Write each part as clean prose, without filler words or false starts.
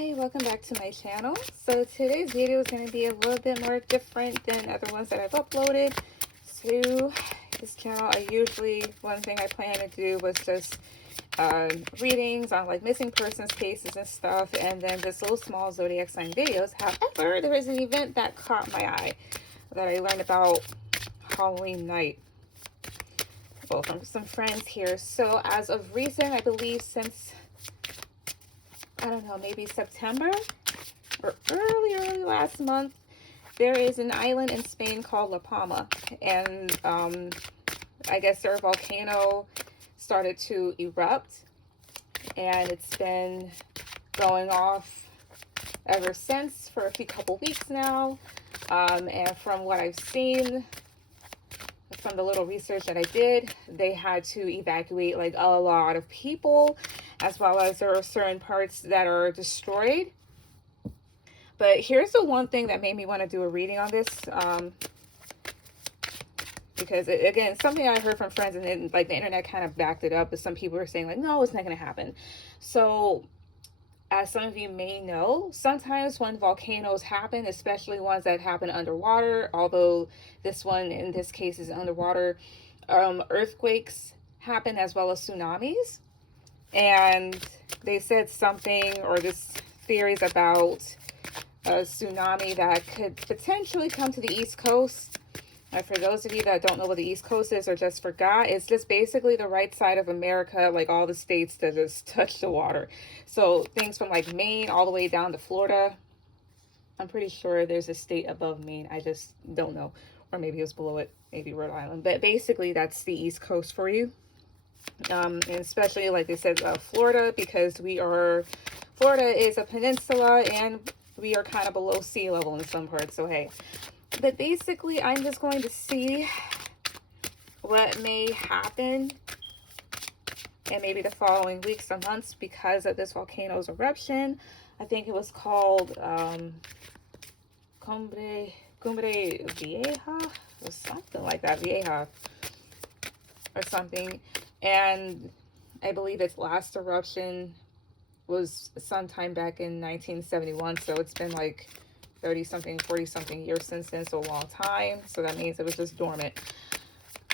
Hi, welcome back to my channel. So today's video is going to be a little bit more different than other ones that I've uploaded to this channel. One thing I plan to do was just readings on like missing persons cases and stuff, and then just little small zodiac sign videos. However, there is an event that caught my eye that I learned about Halloween night. Well, from some friends here. So as of recent, I believe since, I don't know, maybe September or early last month, there is an island in Spain called La Palma, and I guess their volcano started to erupt, and it's been going off ever since for a couple weeks now. And from what I've seen, from the little research that I did, they had to evacuate like a lot of people, as well as there are certain parts that are destroyed. But here's the one thing that made me want to do a reading on this, because again, something I heard from friends, and then like the internet kind of backed it up, but some people were saying like, no, it's not going to happen. So as some of you may know, sometimes when volcanoes happen, especially ones that happen underwater, although this one in this case is underwater, earthquakes happen as well as tsunamis. And they said something, or this theories about a tsunami that could potentially come to the East Coast. For those of you that don't know what the East Coast is or just forgot, it's just basically the right side of America, like all the states that just touch the water. So things from like Maine all the way down to Florida. I'm pretty sure there's a state above Maine. I just don't know. Or maybe it was below it, maybe Rhode Island. But basically that's the East Coast for you. And especially like they said, Florida, because Florida is a peninsula and we are kind of below sea level in some parts. So hey. But basically, I'm just going to see what may happen in maybe the following weeks or months because of this volcano's eruption. I think it was called Cumbre Vieja or something like that, Vieja or something. And I believe its last eruption was sometime back in 1971. So it's been like 30-something, 40-something years since then, so a long time. So that means it was just dormant,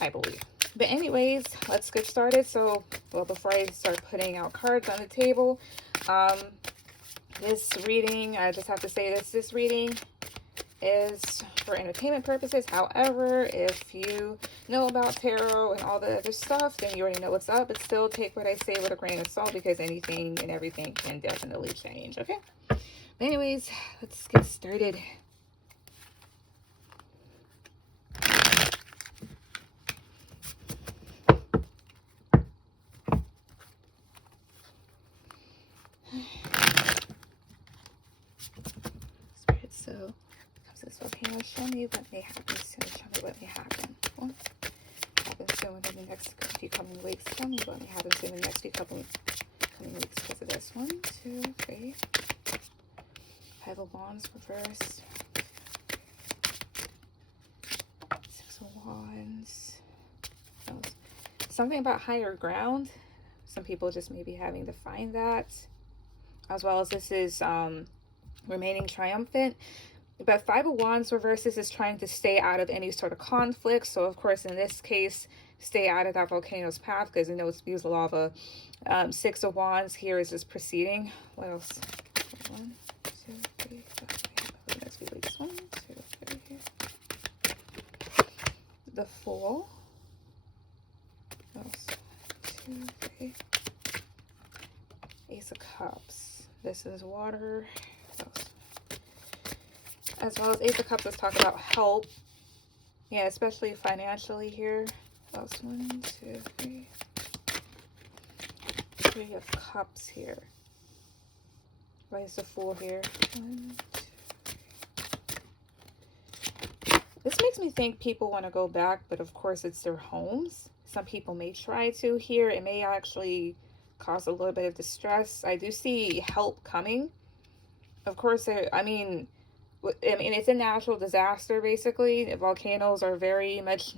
I believe. But anyways, let's get started. So, well, before I start putting out cards on the table, this reading, I just have to say this reading is for entertainment purposes. However, if you know about tarot and all the other stuff, then you already know what's up. But still take what I say with a grain of salt, because anything and everything can definitely change, okay? Anyways, let's get started. Spirit, so comes this volcano. Show me what may happen soon. Show me what may happen. What happens soon within the next few coming weeks. Tell me what may happen soon in the next few coming weeks because of this. 1, 2, 3. Five of Wands reversed. 6 of Wands. Something about higher ground. Some people just may be having to find that. As well as this is remaining triumphant. But 5 of Wands reverses is trying to stay out of any sort of conflict. So of course in this case, stay out of that volcano's path because you know it spews lava. 6 of Wands here is just proceeding. What else? 1, 2, 3, 4. The next few weeks. 1, 2, 3 here. The Fool. What else? 2, 3. Ace of Cups. This is water. What else? As well as Ace of Cups, let's talk about help. Yeah, especially financially here. What else? 1, 2, 3. 3 of Cups here. Why is the Fool here? 1, 2, 3. This makes me think people want to go back, but of course it's their homes. Some people may try to here. It may actually cause a little bit of distress. I do see help coming. Of course, I mean, it's a natural disaster, basically. Volcanoes are very much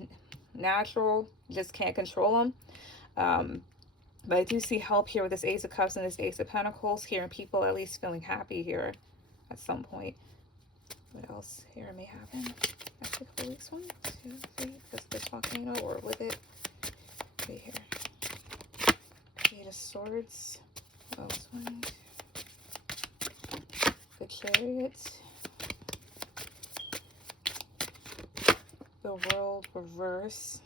natural. You just can't control them. But I do see help here with this Ace of Cups and this Ace of Pentacles here, and people at least feeling happy here at some point. What else here may happen after a couple weeks? 1, 2, 3, because this volcano or with it. Right here. Page of Swords. What else? 1, 2. The Chariot. The World reverse.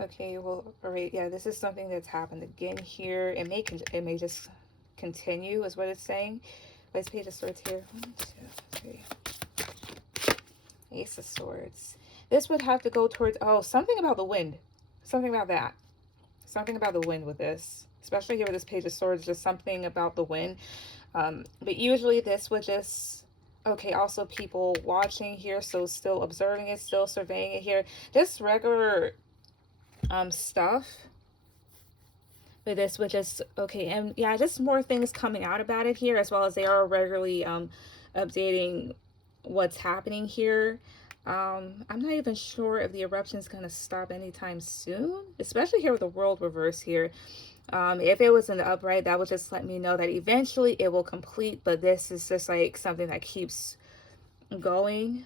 Okay, well, all right, yeah, this is something that's happened again here. It may just continue, is what it's saying. Let's Page of Swords here. 1, 2, 3. Ace of Swords. This would have to go towards, oh, something about the wind. Something about that. Something about the wind with this. Especially here with this Page of Swords, just something about the wind. But usually this would just, okay, also people watching here, so still observing it, still surveying it here. Just regular stuff. But this would just, okay, and yeah, just more things coming out about it here, as well as they are regularly updating what's happening here. I'm not even sure if the eruption is going to stop anytime soon, especially here with the world reverse here. If it was in the upright, that would just let me know that eventually it will complete, but this is just like something that keeps going.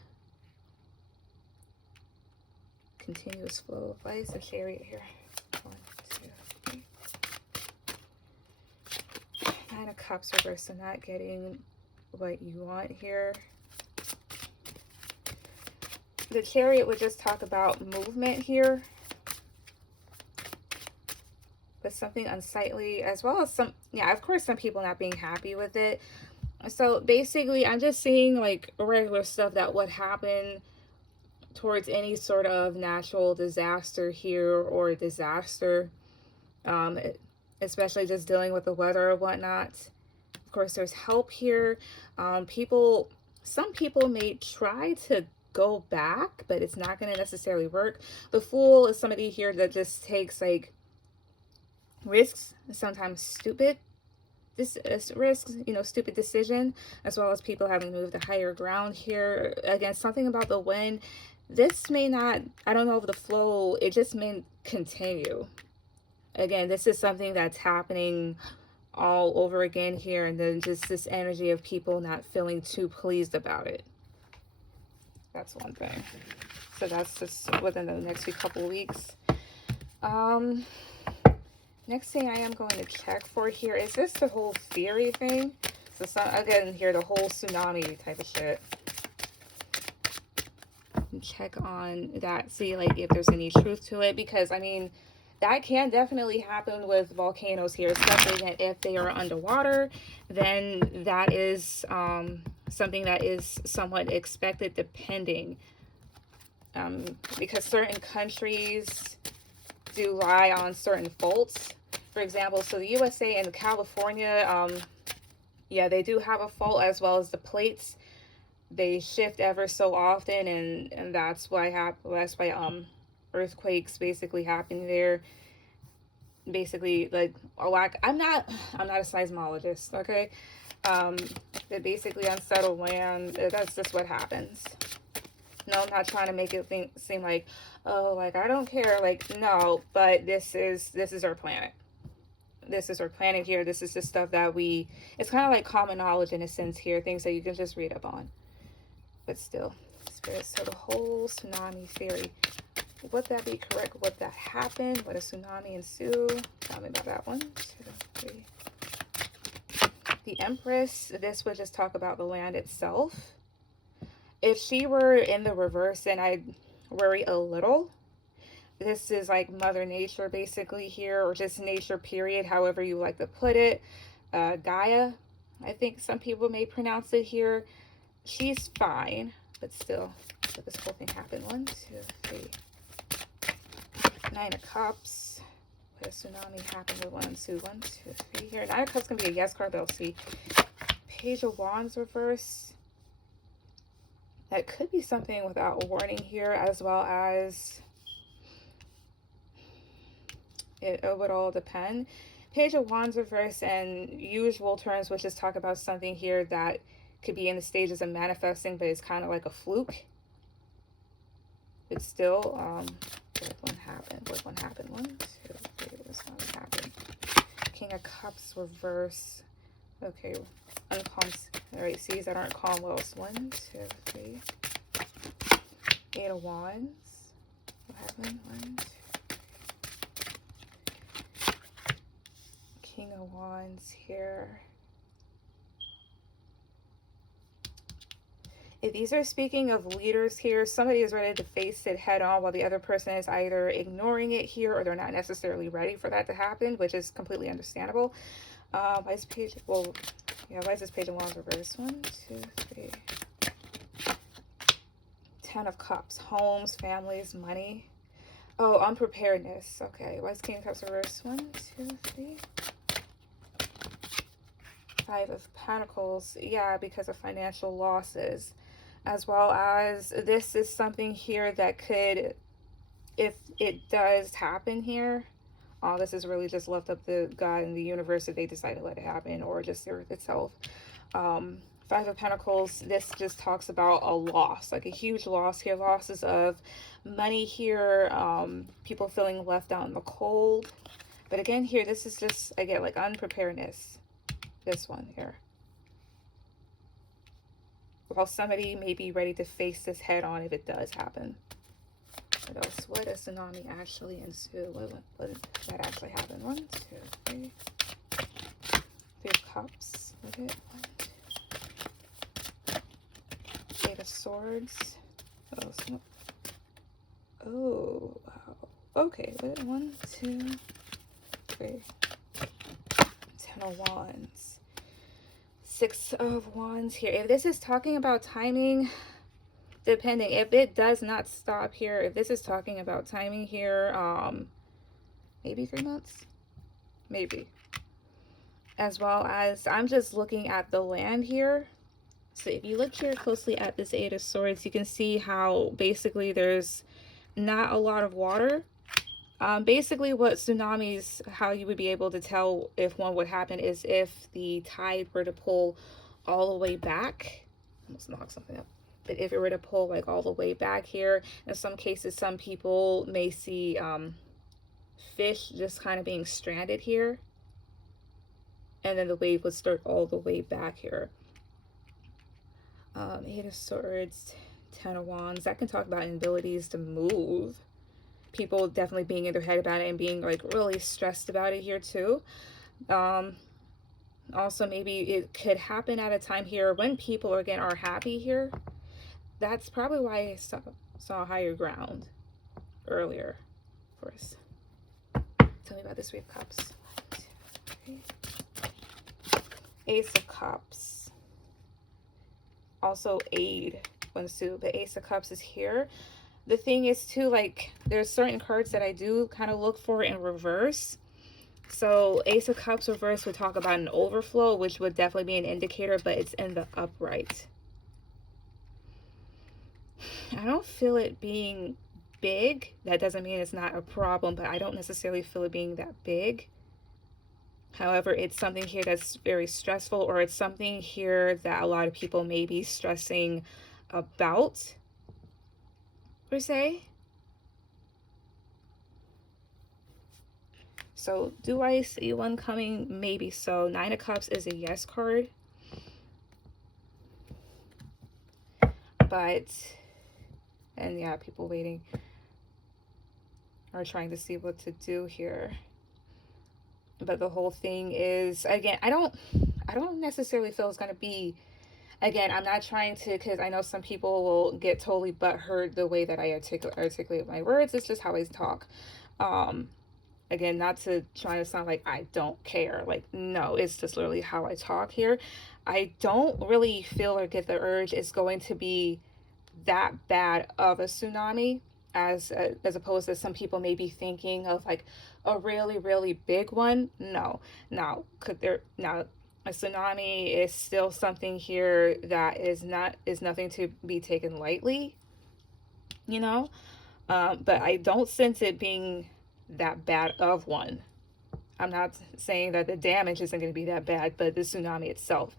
Continuous flow of life. The Chariot here. 1, 2, 3. 9 of Cups reverse, so not getting what you want here. The Chariot would just talk about movement here, but something unsightly, as well as some, yeah, of course, some people not being happy with it. So basically, I'm just seeing like regular stuff that would happen towards any sort of natural disaster here or disaster, especially just dealing with the weather or whatnot. Of course, there's help here. Some people may try to go back, but it's not going to necessarily work. The Fool is somebody here that just takes like risks, sometimes stupid risks, you know, stupid decision, as well as people having moved to higher ground here. Again, something about the wind. This may not, I don't know if the flow, it just may continue. Again, this is something that's happening all over again here, and then just this energy of people not feeling too pleased about it. That's one thing. So that's just within the next few couple weeks. Next thing I am going to check for here is this the whole theory thing. So again here, the whole tsunami type of shit. And check on that, see like if there's any truth to it, because I mean that can definitely happen with volcanoes here, especially if they are underwater. Then that is something that is somewhat expected, depending, because certain countries do lie on certain faults. For example, so the USA and California, yeah, they do have a fault, as well as the plates. They shift ever so often, and that's why earthquakes basically happen there. Basically, like a lack. I'm not a seismologist, okay? But basically, unsettled land. That's just what happens. No, I'm not trying to make it seem like, oh, like I don't care. Like no, but this is our planet. This is our planet here. This is the stuff that it's kind of like common knowledge in a sense here, things that you can just read up on. But still, Spirit, so the whole tsunami theory, would that be correct? Would that happen? Would a tsunami ensue? Tell me about that. 1, 2, 3. The Empress, this would just talk about the land itself. If she were in the reverse, then I'd worry a little. This is like Mother Nature basically here, or just nature period, however you like to put it. Gaia, I think some people may pronounce it here. She's fine, but still, let this whole thing happen. 1, 2, 3. 9 of Cups. Would a tsunami happen with 1, 2, 1, 2, 3 here? 9 of Cups can be a yes card, but I'll see. Page of Wands reverse. That could be something without warning here, as well as it would all depend. Page of Wands reverse and usual terms, which is talk about something here that could be in the stages of manifesting, but it's kind of like a fluke. It's still, what one happened? What one happened? 1, 2, 3, this one happened. King of Cups reverse. Okay, uncommon. All right, C's that aren't calm wells. 1, 2, 3. 8 of Wands. What happened? 1, 2. King of Wands here. If these are speaking of leaders here, somebody is ready to face it head on while the other person is either ignoring it here or they're not necessarily ready for that to happen, which is completely understandable. Why is page, well, yeah, why is this Page of Wands reversed? 1, 2, 3. 10 of Cups, homes, families, money. Oh, unpreparedness. Okay, why is King of Cups reversed? 1, 2, 3. 5 of Pentacles. Yeah, because of financial losses. As well as this is something here that could, if it does happen here, this is really just left up to God and the universe if they decide to let it happen, or just the earth itself. 5 of Pentacles, this just talks about a loss, like a huge loss here. Losses of money here, people feeling left out in the cold. But again here, this is just, again, like unpreparedness. This one here. While somebody may be ready to face this head on if it does happen. What else? What does tsunami actually ensue? What did that actually happen? 1, 2, 3. 3 of Cups. What is it? 1, 2. 8 of Swords. Oh, wow. Okay. 1, 2, 3. 10 of Wands. 6 of Wands here. If this is talking about timing, depending, if it does not stop here, if this is talking about timing here, maybe 3 months, maybe. As well as, I'm just looking at the land here. So if you look here closely at this 8 of Swords, you can see how basically there's not a lot of water. Basically what tsunamis, how you would be able to tell if one would happen is if the tide were to pull all the way back. Almost knocked something up. But if it were to pull like all the way back here, in some cases, some people may see fish just kind of being stranded here. And then the wave would start all the way back here. 8 of Swords, 10 of Wands. That can talk about inabilities to move. People definitely being in their head about it and being like really stressed about it here too. Also, maybe it could happen at a time here when people again are happy here. That's probably why I saw higher ground earlier. Of course. Tell me about this 3 of Cups. 1, 2, 3. Ace of Cups. Also aid when sued, but Ace of Cups is here. The thing is too, like, there's certain cards that I do kind of look for in reverse. So Ace of Cups reverse would talk about an overflow, which would definitely be an indicator, but it's in the upright. I don't feel it being big. That doesn't mean it's not a problem, but I don't necessarily feel it being that big. However, it's something here that's very stressful, or it's something here that a lot of people may be stressing about, per se. So do I see one coming? Maybe so. 9 of Cups is a yes card. But, and yeah, people waiting or trying to see what to do here. But the whole thing is, again, I don't necessarily feel it's going to be, again, I'm not trying to, because I know some people will get totally butthurt the way that I articulate my words. It's just how I talk. Again, not to try to sound like I don't care. Like, no, it's just literally how I talk here. I don't really feel or get the urge it's going to be that bad of a tsunami as opposed to some people may be thinking of like a really, really big one. No, now a tsunami is still something here that is nothing to be taken lightly, you know. But I don't sense it being that bad of one. I'm not saying that the damage isn't going to be that bad, but the tsunami itself.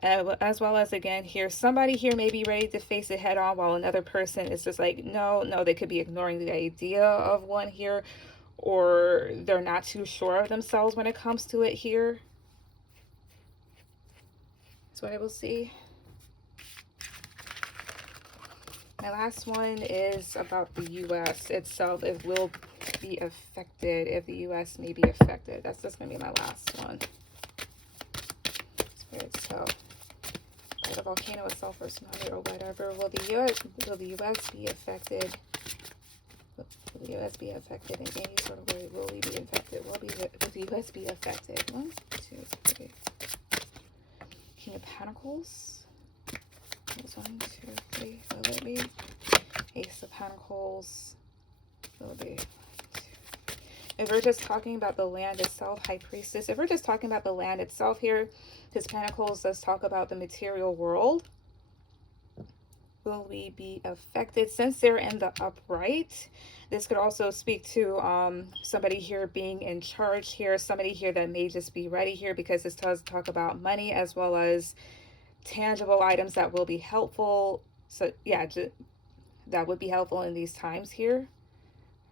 As well as, again, here, somebody here may be ready to face it head on, while another person is just like, no, no, they could be ignoring the idea of one here, or they're not too sure of themselves when it comes to it here. That's what I will see. My last one is about the U.S. itself. It will be affected, if the U.S. may be affected. That's just going to be my last one. Spirit, so by the volcano itself or tsunami or whatever, will the U.S. be affected? Will the U.S. be affected in any sort of way? Will we be affected? Will the U.S. be affected? 1, 2, 3. King of Pentacles. 1, 2, 3. Will it be? Ace of Pentacles. Will it be? 1, 2. If we're just talking about the land itself, High Priestess. If we're just talking about the land itself here, because Pentacles does talk about the material world. Will we be affected? Since they're in the upright, this could also speak to somebody here being in charge here. Somebody here that may just be ready here, because this does talk about money as well as tangible items that will be helpful. So yeah, that would be helpful in these times here.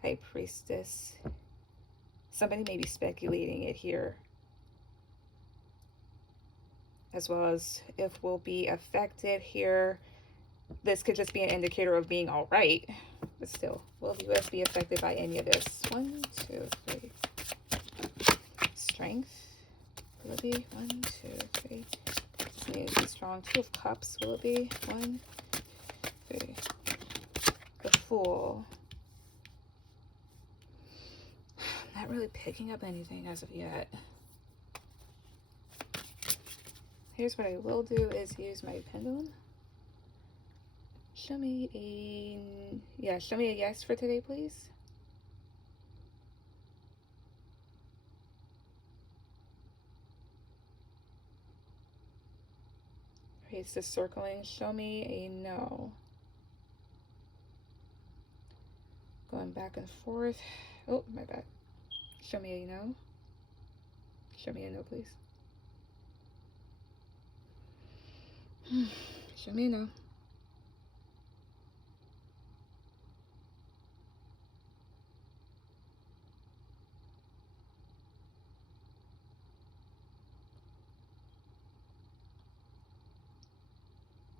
High Priestess. Somebody may be speculating it here, as well as if we'll be affected here. This could just be an indicator of being all right, but still, will the U.S. be affected by any of this? 1, 2, 3. Strength. Will it be? 1, 2, 3. This needs to be strong. 2 of Cups. Will it be? 1, 3. The Fool. I'm not really picking up anything as of yet. Here's what I will do is use my pendulum. Show me a yes for today, please. It's just circling. Show me a no. Going back and forth. Oh, my bad. Show me a no. Show me a no, please. Show me a no.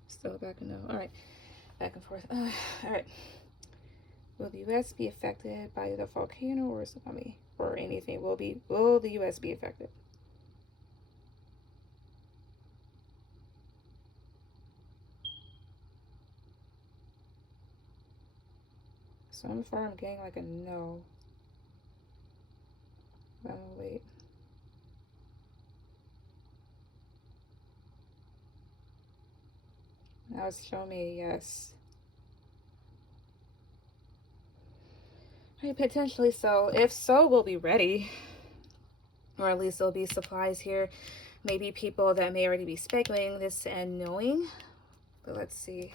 Still back and no. All right. Back and forth. All right. Will the U.S. be affected by the volcano or tsunami or anything? Will the U.S. be affected? So far I'm getting like a no. Oh, wait. Now it's showing me a yes. Right, potentially so. If so, we'll be ready. Or at least there'll be supplies here. Maybe people that may already be speculating this and knowing. But let's see.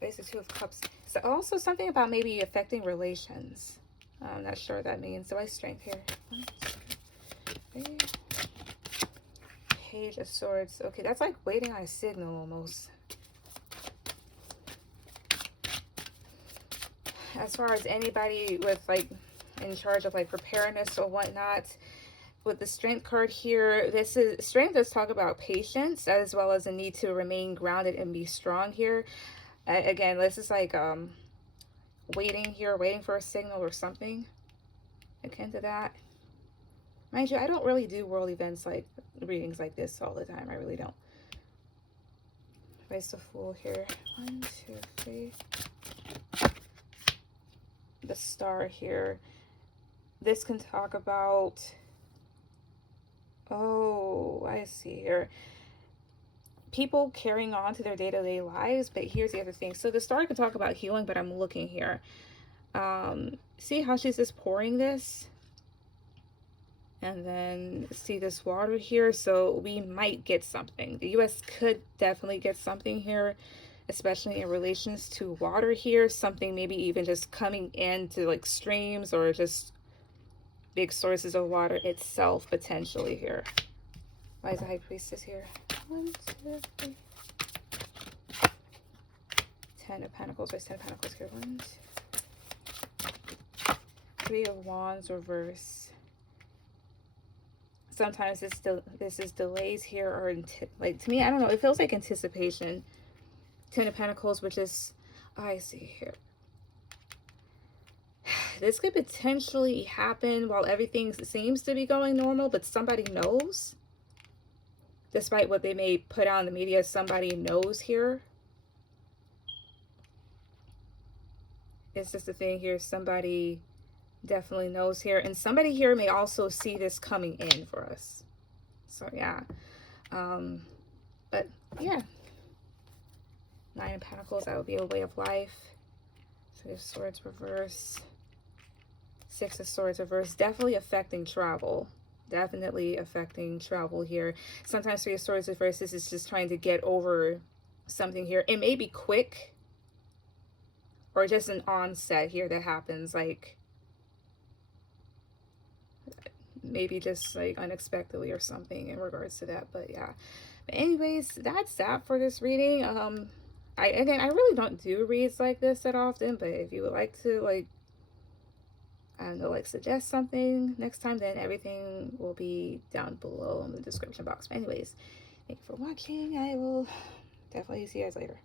There's the 2 of Cups. So also something about maybe affecting relations. I'm not sure what that means. So I strength here. 1, 2, 3. Page of Swords. Okay, that's like waiting on a signal almost. As far as anybody with like in charge of like preparedness or whatnot, with the Strength card here, this is strength. Does talk about patience as well as a need to remain grounded and be strong here. Again, this is like waiting here, waiting for a signal or something akin to that. Mind you, I don't really do world events like readings like this all the time. I really don't. Raise the Fool here. 1, 2, 3. The Star here. This can talk about, oh, I see here, people carrying on to their day-to-day lives. But here's the other thing. So the Star can talk about healing, but I'm looking here. See how she's just pouring this? And then see this water here. So we might get something. The U.S. could definitely get something here, especially in relations to water here. Something maybe even just coming into like streams or just big sources of water itself potentially here. Why is the High Priestess here? 1, 2, 3. 10 of Pentacles. Where's 10 of Pentacles here? 1, 2. 3 of Wands reverse. Sometimes this is delays here, or like, to me, I don't know, it feels like anticipation. 10 of Pentacles, which is, I see here, this could potentially happen while everything seems to be going normal, but somebody knows. Despite what they may put out in the media, somebody knows here. It's just a thing here. Somebody definitely knows here. And somebody here may also see this coming in for us. So, yeah. But, yeah. 9 of Pentacles, that would be a way of life. 3 of Swords reverse. 6 of Swords reverse. Definitely affecting travel. Definitely affecting travel here. Sometimes 3 of Swords reverse, this is just trying to get over something here. It may be quick, or just an onset here that happens, like maybe just like unexpectedly or something in regards to that. But yeah, but anyways, that's that for this reading. I really don't do reads like this that often, but if you would like to, like, I don't know, like, suggest something next time, then everything will be down below in the description box. But anyways, thank you for watching. I will definitely see you guys later.